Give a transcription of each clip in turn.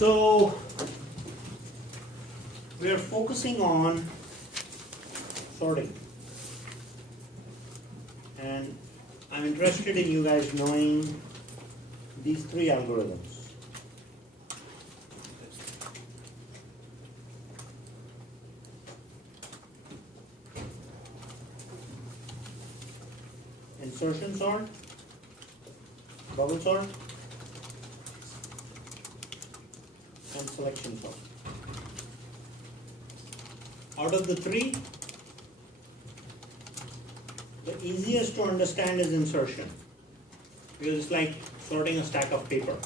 So we are focusing on sorting, and I'm interested in you guys knowing these three algorithms. Insertion sort, bubble sort, and selection sort. Out of the three, the easiest to understand is insertion, because it's like sorting a stack of paper.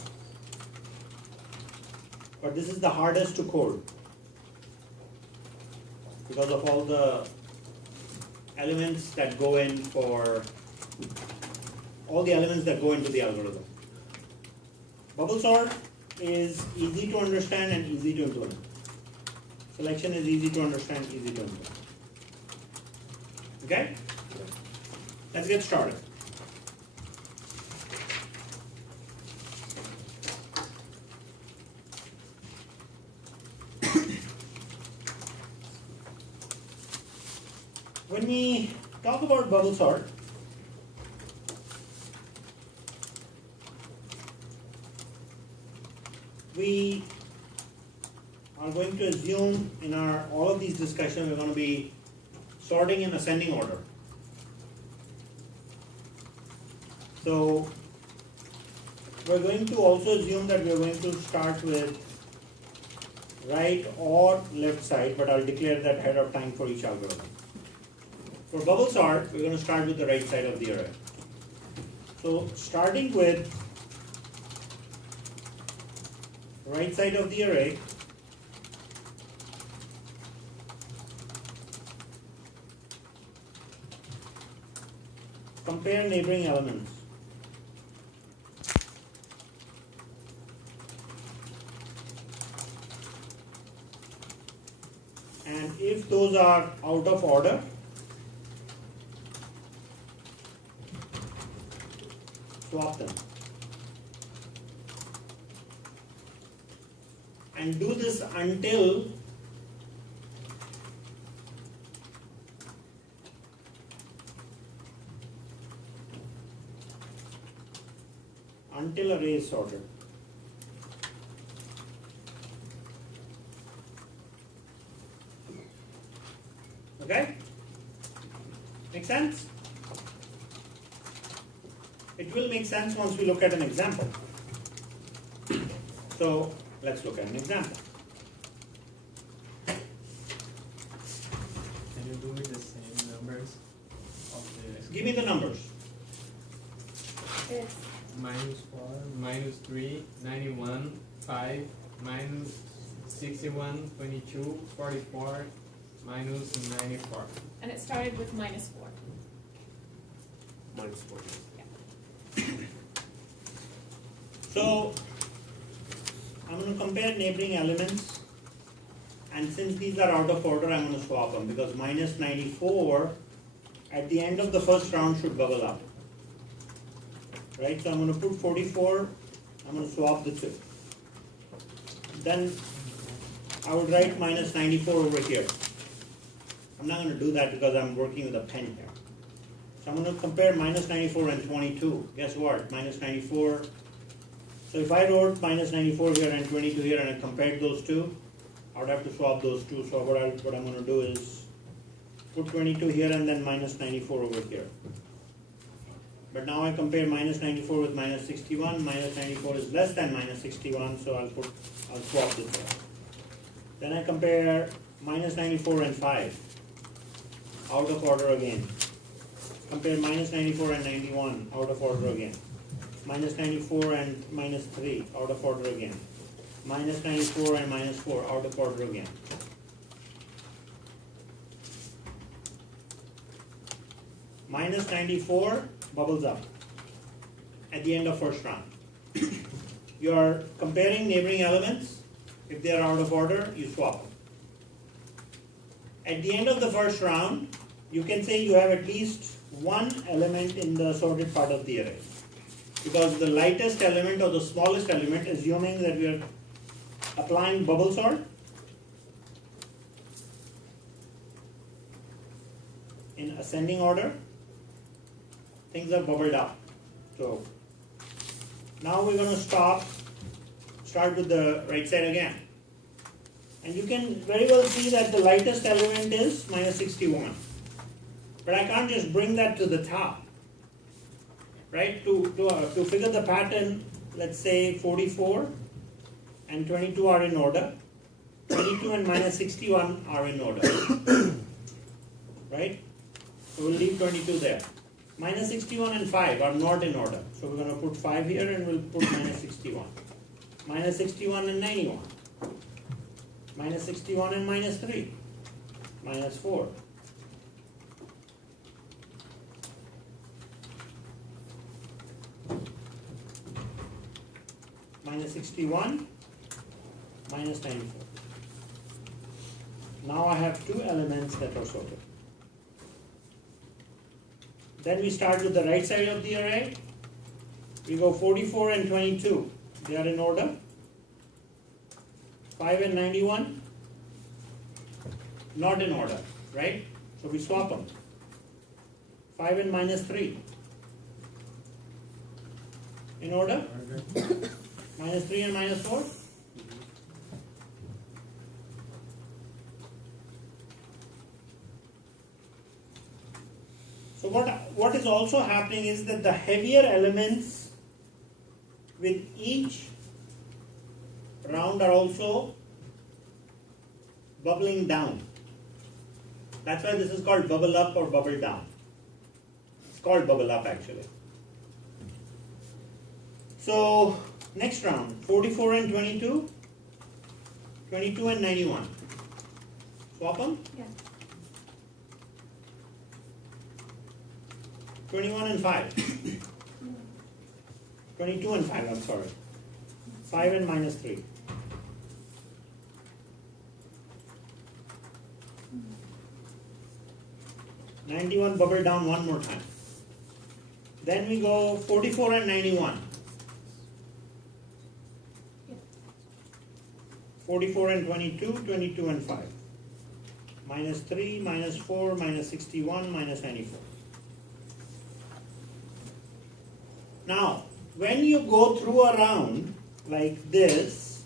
But this is the hardest to code because of all the elements that go in for all the elements that go into the algorithm. Bubble sort is easy to understand and easy to implement. Selection is easy to understand, easy to implement. Okay? Let's get started. When we talk about bubble sort, we are going to assume in all of these discussions we're going to be sorting in ascending order. So we're going to also assume that we're going to start with right or left side, but I'll declare that ahead of time for each algorithm. For bubble sort, we're going to start with the right side of the array. So starting with right side of the array, compare neighboring elements. And if those are out of order, swap them. And do this until array is sorted. Okay? Make sense? It will make sense once we look at an example. So let's look at an example. Can you do with the same numbers of the Give me the numbers. It's -4, -3, 91, 5, -61, 22, 44, -94. and it started with -4. -4. So I'm going to compare neighboring elements, and since these are out of order, I'm going to swap them, because -94 at the end of the first round should bubble up. Right, so I'm going to put 44, I'm going to swap the two. Then I would write -94 over here. I'm not going to do that because I'm working with a pen here. So I'm going to compare -94 and 22. Guess what? -94. So if I wrote -94 here and 22 here and I compared those two, I would have to swap those two. So what I'm going to do is put 22 here and then -94 over here. But now I compare -94 with -61. -94 is less than -61, so I'll swap this one. Then I compare -94 and 5, out of order again. Compare -94 and 91, out of order again. -94 and -3, out of order again. -94 and -4, out of order again. -94 bubbles up at the end of first round. You are comparing neighboring elements. If they are out of order, you swap them. At the end of the first round, you can say you have at least one element in the sorted part of the array. Because the lightest element or the smallest element, assuming that we are applying bubble sort. In ascending order, things are bubbled up. So now we're going to start with the right side again. And you can very well see that the lightest element is minus 61. But I can't just bring that to the top. Right? To figure the pattern, let's say 44 and 22 are in order. 22 and minus 61 are in order. Right? So we'll leave 22 there. Minus 61 and 5 are not in order. So we're going to put 5 here and we'll put minus 61. Minus 61 and 91. Minus 61 and minus 3. Minus 4. Minus 61. Minus 94. Now I have two elements that are sorted. Then we start with the right side of the array. We go 44 and 22. They are in order. 5 and 91. Not in order, right? So we swap them. 5 and minus 3. In order. Minus 3 and minus 4. So what is also happening is that the heavier elements with each round are also bubbling down. That's why this is called bubble up or bubble down. It's called bubble up actually. So next round, 44 and 22, 22 and 91. Swap them? Yeah. 21 and 5. 22 and 5, I'm sorry. 5 and minus 3. Mm-hmm. 91 bubble down one more time. Then we go 44 and 91. 44 and 22, 22 and 5. Minus 3, minus 4, minus 61, minus 94. Now, when you go through a round like this,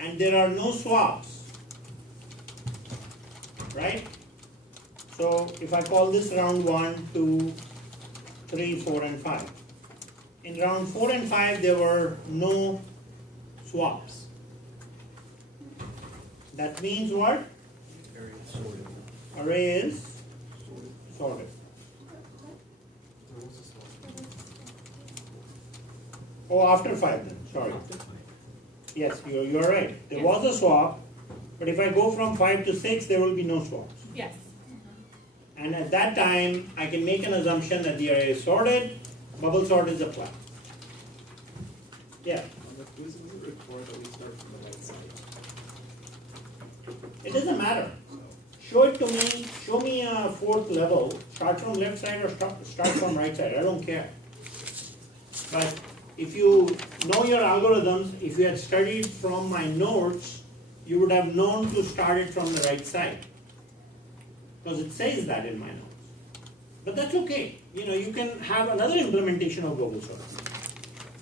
and there are no swaps, right? So, if I call this round 1, 2, 3, 4, and 5. In round 4 and 5, there were no swaps. That means what? Array is sorted. Oh, after 5 then, sorry. Yes, you're right. There was a swap, but if I go from 5 to 6, there will be no swaps. Yes. And at that time, I can make an assumption that the array is sorted, bubble sort is applied. Yeah. Does it require that we start from the right side? It doesn't matter. Show it to me, show me a fourth level, start from left side or start from right side, I don't care. But if you know your algorithms, if you had studied from my notes, you would have known to start it from the right side. Because it says that in my notes. But that's okay. You can have another implementation of global sort.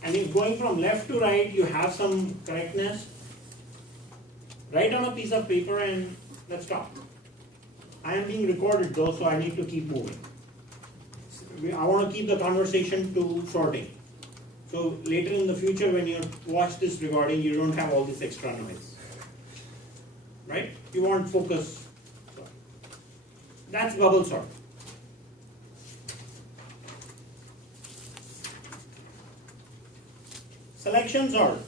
And if going from left to right, you have some correctness, write on a piece of paper and let's talk. I am being recorded though, so I need to keep moving. I want to keep the conversation to sorting. So later in the future, when you watch this recording, you don't have all this extra noise. Right? You want focus. That's bubble sort. Selection sort.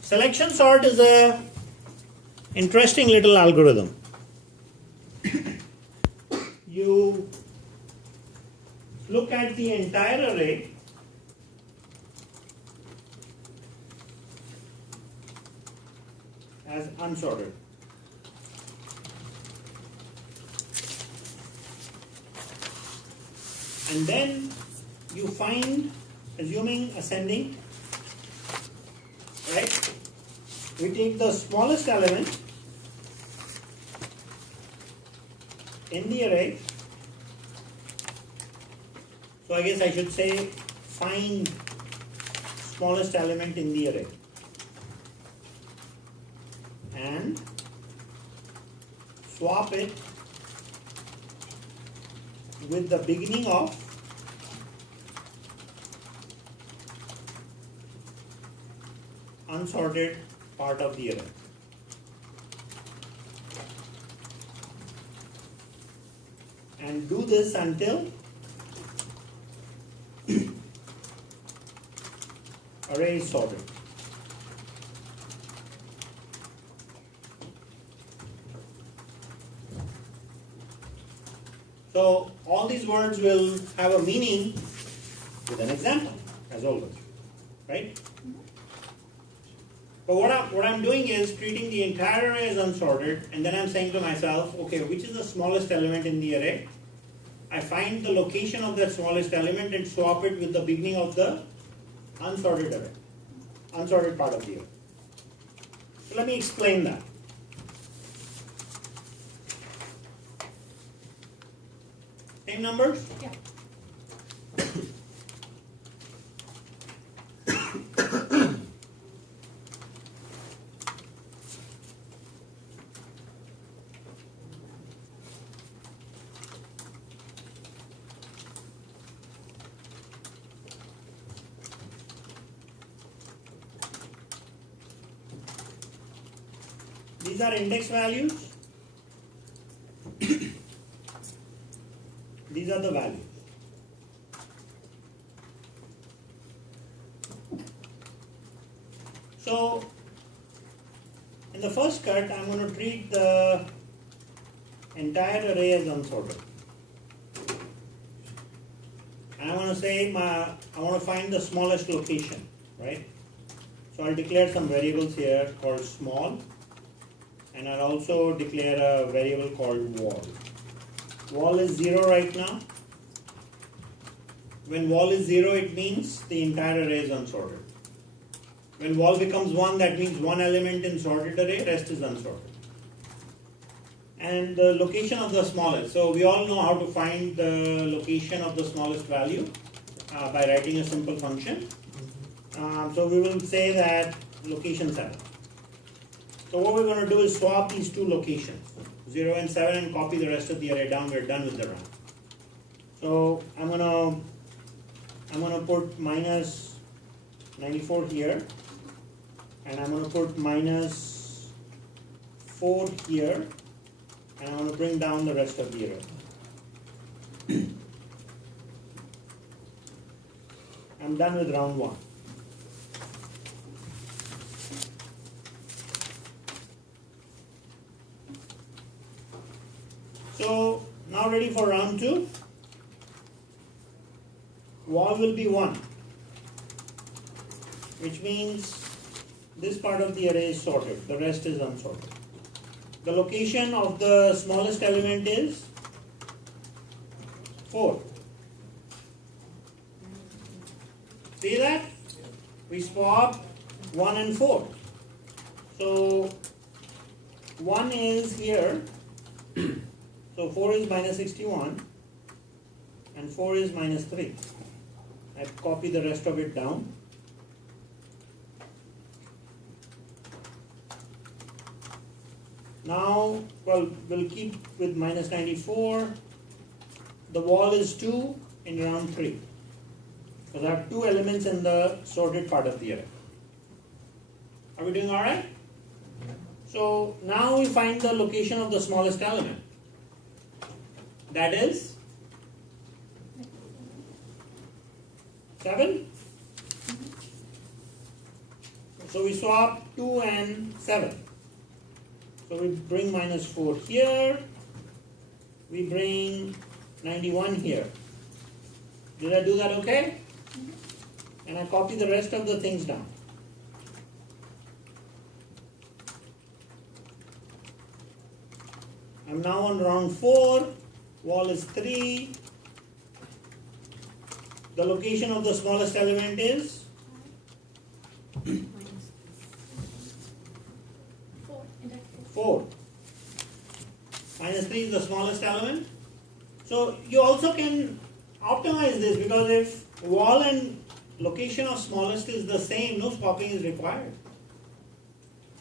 Selection sort is a interesting little algorithm. You look at the entire array as unsorted. And then you find, assuming ascending, right? We take the smallest element in the array. So I guess I should say find smallest element in the array and swap it with the beginning of unsorted part of the array. And do this until array is sorted. So all these words will have a meaning with an example, as always, right? But what I'm doing is treating the entire array as unsorted, and then I'm saying to myself, okay, which is the smallest element in the array? I find the location of that smallest element and swap it with the beginning of the unsorted array, unsorted part of the array. So let me explain that. Same numbers? Yeah. These are index values. These are the values. So, in the first cut, I'm going to treat the entire array as unsorted. And I want to say I want to find the smallest location, right? So I'll declare some variables here called small, and I'll also declare a variable called wall. Wall is 0 right now. When wall is 0, it means the entire array is unsorted. When wall becomes 1, that means one element in sorted array, rest is unsorted. And the location of the smallest. So we all know how to find the location of the smallest value by writing a simple function. So we will say that location 7. So what we're going to do is swap these two locations, 0 and 7, and copy the rest of the array down. We're done with the run. So I'm gonna put minus 94 here, and I'm gonna put minus 4 here, and I'm gonna bring down the rest of the array. I'm done with round 1. So now ready for round 2. Wall will be 1, which means this part of the array is sorted, the rest is unsorted. The location of the smallest element is 4. See that? We swap 1 and 4. So 1 is here. So 4 is minus 61 and 4 is minus 3. I copy the rest of it down. Now, well, we'll keep with minus 94. The wall is 2 in round 3. So there are 2 elements in the sorted part of the array. Are we doing alright? So now we find the location of the smallest element. That is 7. So we swap 2 and 7. So we bring minus 4 here. We bring 91 here. Did I do that okay? And I copy the rest of the things down. I'm now on round 4, wall is 3. The location of the smallest element is 4. Index 4. Minus 3 is the smallest element. So you also can optimize this, because if wall and location of smallest is the same, no swapping is required.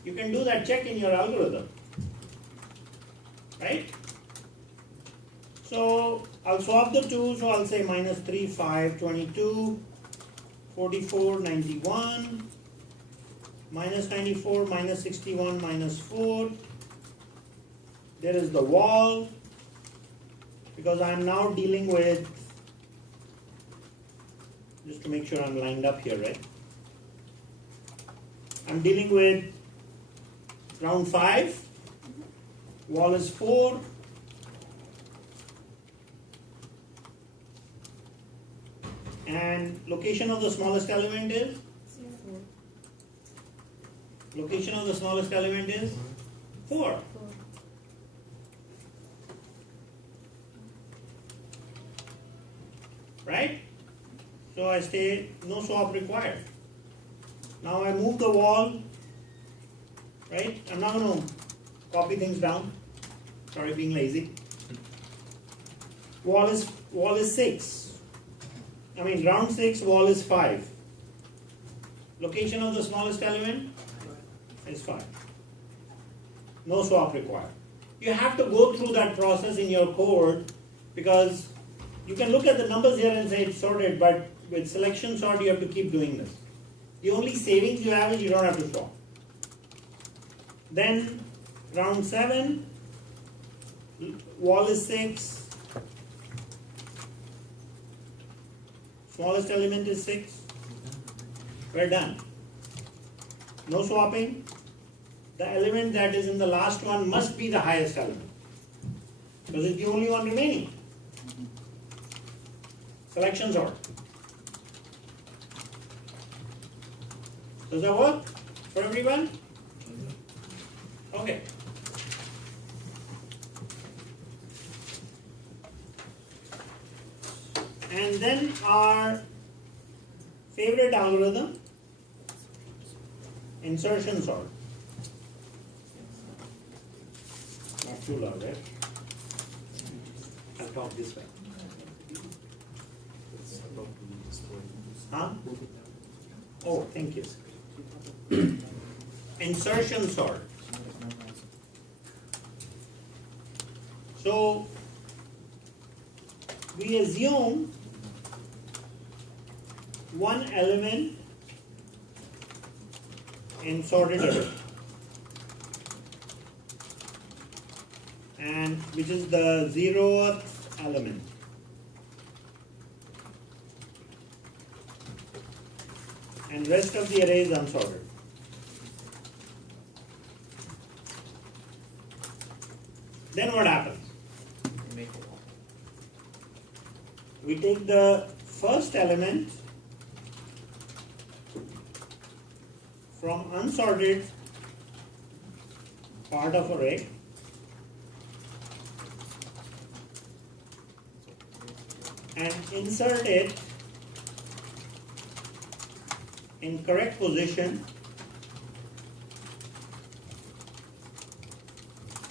You can do that check in your algorithm. Right? So I'll swap the two, so I'll say minus 3, 5, 22, 44, 91, minus 94, minus 61, minus 4. There is the wall, because I'm now dealing with, just to make sure I'm lined up here, right? I'm dealing with round 5, wall is 4, and location of the smallest element is? 0. Location of the smallest element is 4. Right? So I say no swap required. Now I move the wall, right? I'm not going to copy things down. Sorry, being lazy. Wall is 6. I mean round 6, wall is 5. Location of the smallest element is 5. No swap required. You have to go through that process in your code, because you can look at the numbers here and say it's sorted, but with selection sort you have to keep doing this. The only savings you have is you don't have to swap. Then round 7, wall is 6, smallest element is 6. We're done. No swapping. The element that is in the last one must be the highest element, because it's the only one remaining. Selection sort. Does that work for everyone? Okay. And then our favorite algorithm, insertion sort. Not too loud, right? I'll talk this way. Huh? Oh, thank you. Insertion sort. So we assume one element in sorted array, and which is the 0th element. And rest of the array is unsorted. Then what happens? We take the first element from unsorted part of array and insert it in correct position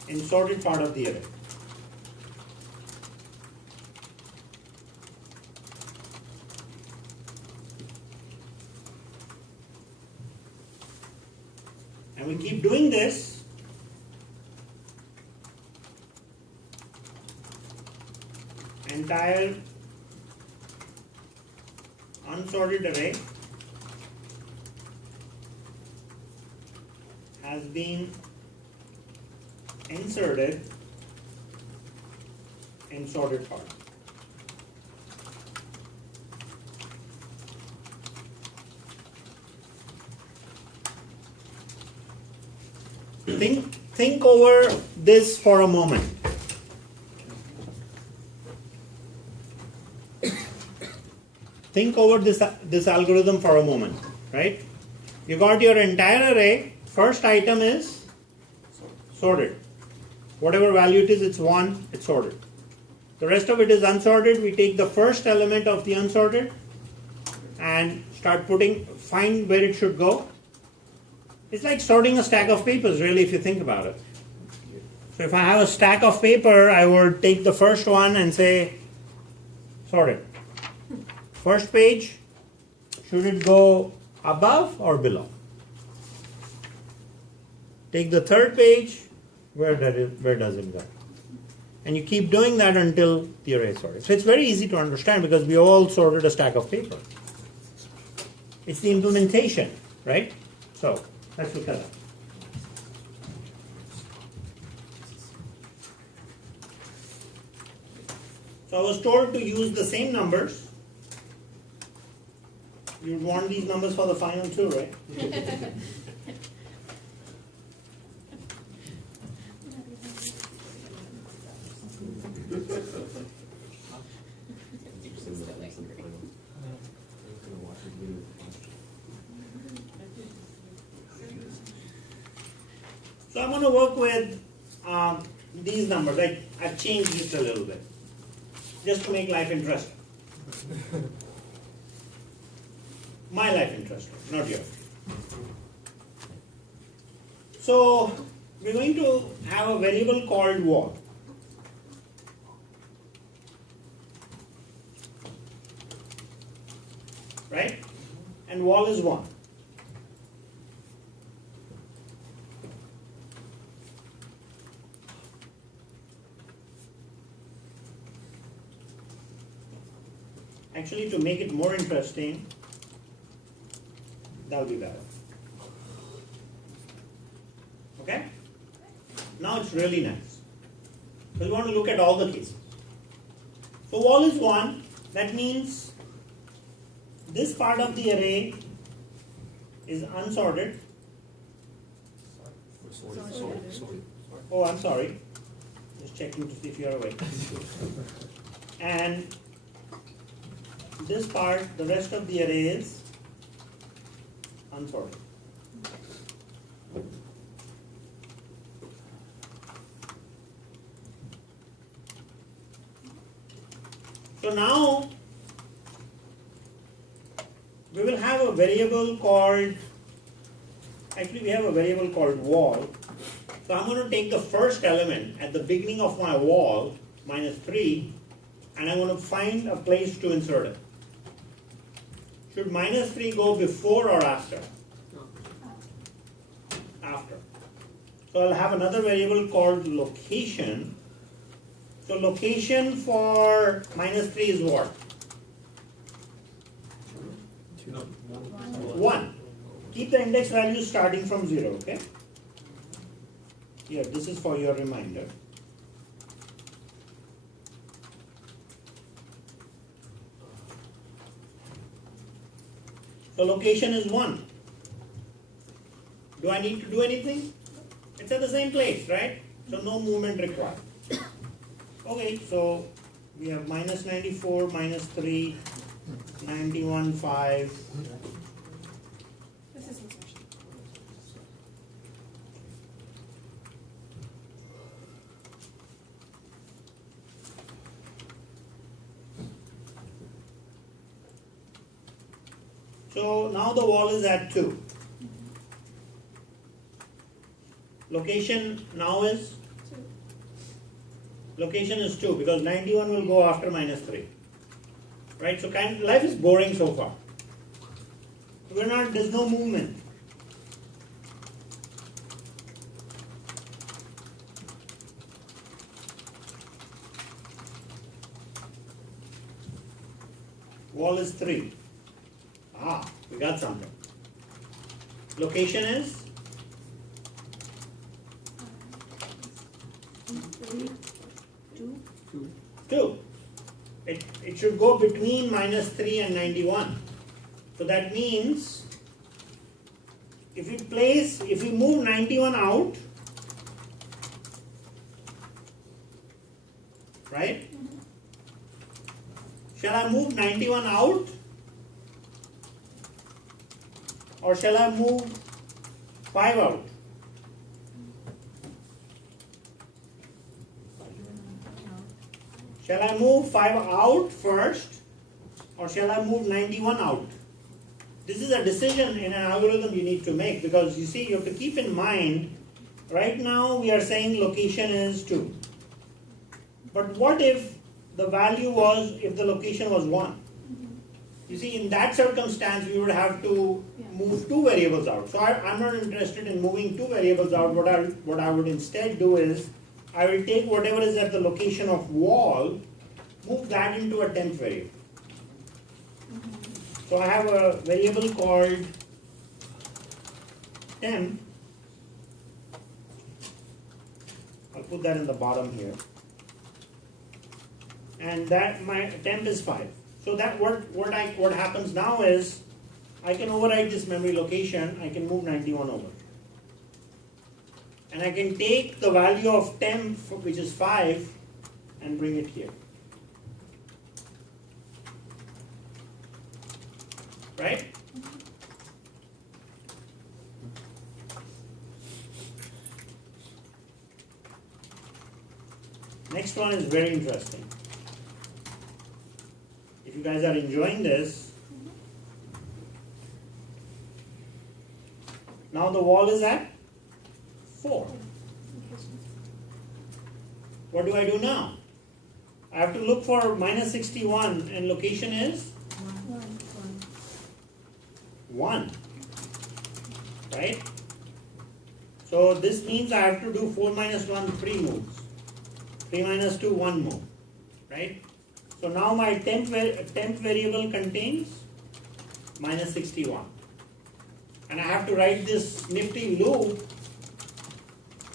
in sorted part of the array. And we keep doing this entire unsorted array has been inserted in sorted part. Think over this for a moment. Think over this algorithm for a moment, right? You got your entire array. First item is sorted. Whatever value it is, it's 1, it's sorted. The rest of it is unsorted. We take the first element of the unsorted and start find where it should go. It's like sorting a stack of papers, really, if you think about it. So if I have a stack of paper, I would take the first one and say, sort it. First page, should it go above or below? Take the third page, where does it go? And you keep doing that until the array is sorted. So it's very easy to understand because we all sorted a stack of paper. It's the implementation, right? So let's look at that. So I was told to use the same numbers. You want these numbers for the final too, right? So I'm going to work with these numbers. I've changed this a little bit, just to make life interesting. My life interesting, not yours. So we're going to have a variable called wall. Right? And wall is 1. Actually, to make it more interesting, that'll be better. Okay? Now it's really nice. So we want to look at all the cases. So wall is 1. That means this part of the array is unsorted. Oh, I'm sorry. Just checking to see if you are awake. And this part, the rest of the array is unsorted. So now we will have a variable called, actually we have a variable called wall. So I'm going to take the first element at the beginning of my wall, -3, and I'm going to find a place to insert it. Should -3 go before or after? After. So I'll have another variable called location. So location for -3 is what? 1. Keep the index value starting from 0, okay? Here, this is for your reminder. So location is 1. Do I need to do anything? It's at the same place, right? So no movement required. Okay, so we have -94, -3, 91, 5. This is insertion. So now the wall is at 2. Location now is? 2. Location is 2 because 91 will go after -3. Right? So life is boring so far. There's no movement. Wall is 3. We got something. Location is? 3, 2. 2. It should go between -3 and 91. So that means if we move 91 out, right? Shall I move 91 out? Or shall I move 5 out? Shall I move 5 out first, or shall I move 91 out? This is a decision in an algorithm you need to make, because you see, you have to keep in mind, right now we are saying location is 2. But what if the value was, if the location was 1? You see, in that circumstance, we would have to move 2 variables out. So I'm not interested in moving 2 variables out. What I would instead do is, I will take whatever is at the location of wall, move that into a temp variable. So I have a variable called temp. I'll put that in the bottom here. And that my temp is 5. So that what happens now is, I can override this memory location, I can move 91 over. And I can take the value of temp, which is 5, and bring it here. Right? Next one is very interesting. If you guys are enjoying this, now the wall is at 4. What do I do now? I have to look for minus 61, and location is 1. Right? So this means I have to do 4 minus 1, 3 moves. 3 minus 2, 1 move. Right? So now my temp variable contains minus 61. And I have to write this nifty loop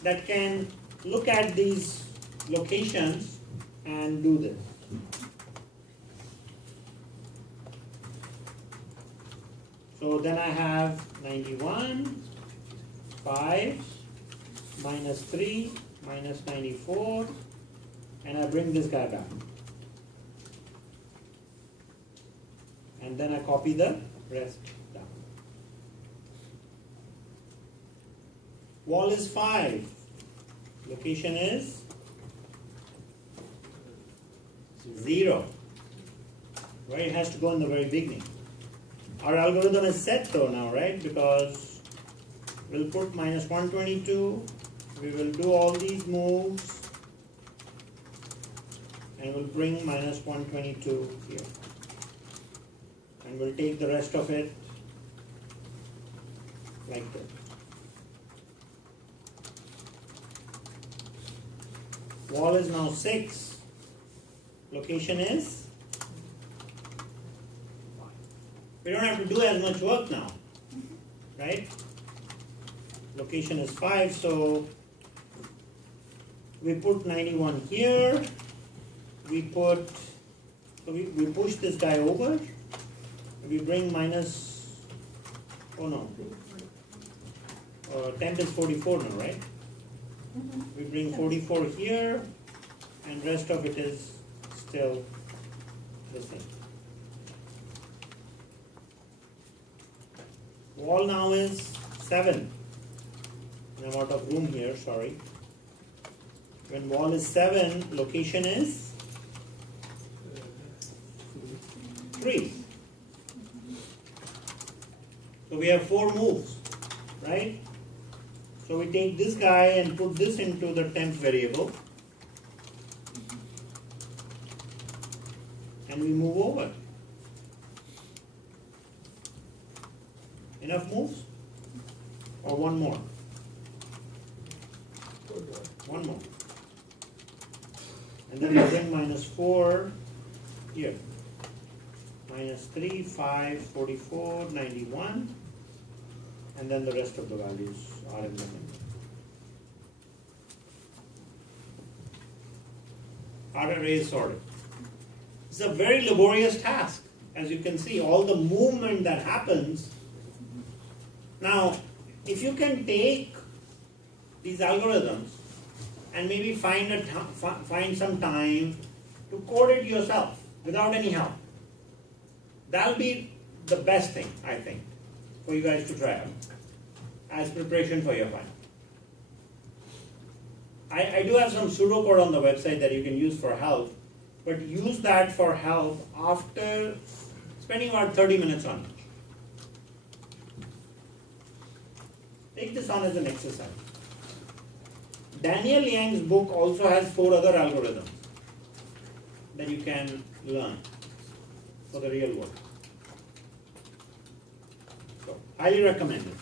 that can look at these locations and do this. So then I have 91, 5, minus 3, minus 94, and I bring this guy back. And then I copy the rest down. Wall is 5. Location is 0. Right? It has to go in the very beginning. Our algorithm is set though now, right? Because we'll put minus 122. We will do all these moves. And we'll bring minus 122 here. And we'll take the rest of it like this. Wall is now 6. Location is? We don't have to do as much work now, right? Location is 5, so we put 91 here. We push this guy over. We bring minus, oh no, temp is 44 now, right? We bring 44 here, and rest of it is still the same. Wall now is 7. I'm out of room here, sorry. When wall is 7, location is 3. So we have 4 moves, right? So we take this guy and put this into the temp variable. And we move over. Enough moves? Or one more? One more. And then we bring minus 4 here. Minus 3, 5, 44, 91. And then the rest of the values are in the middle. How to array sorted. It's a very laborious task. As you can see, all the movement that happens. Now, if you can take these algorithms and maybe find some time to code it yourself without any help, that'll be the best thing, I think, for you guys to try out as preparation for your final. I do have some pseudocode on the website that you can use for help, but use that for help after spending about 30 minutes on it. Take this on as an exercise. Daniel Yang's book also has 4 other algorithms that you can learn for the real world. So, highly recommend it.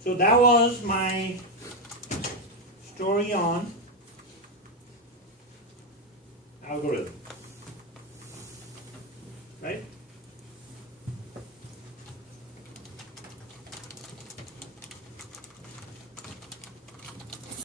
So that was my story on algorithm. Right?